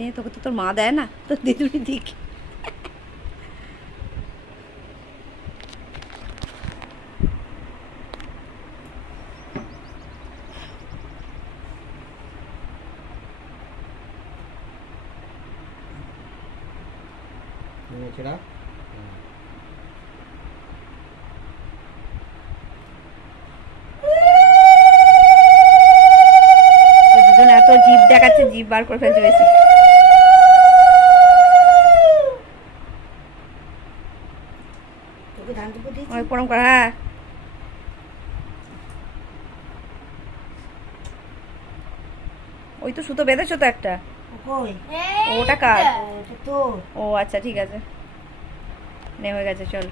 নে, তোকে তো তোর মা দেয় না, তোর দিদুরি দিক। দুজন এত জিভ দেখাচ্ছে, জিভ বার করে ফেলছে বেশি। ওই প্রণাম কর। হ্যাঁ, ওই তো সুতো বেঁধেছো তো একটা। ওটা কার? ও আচ্ছা, ঠিক আছে, নে হয়ে গেছে, চল।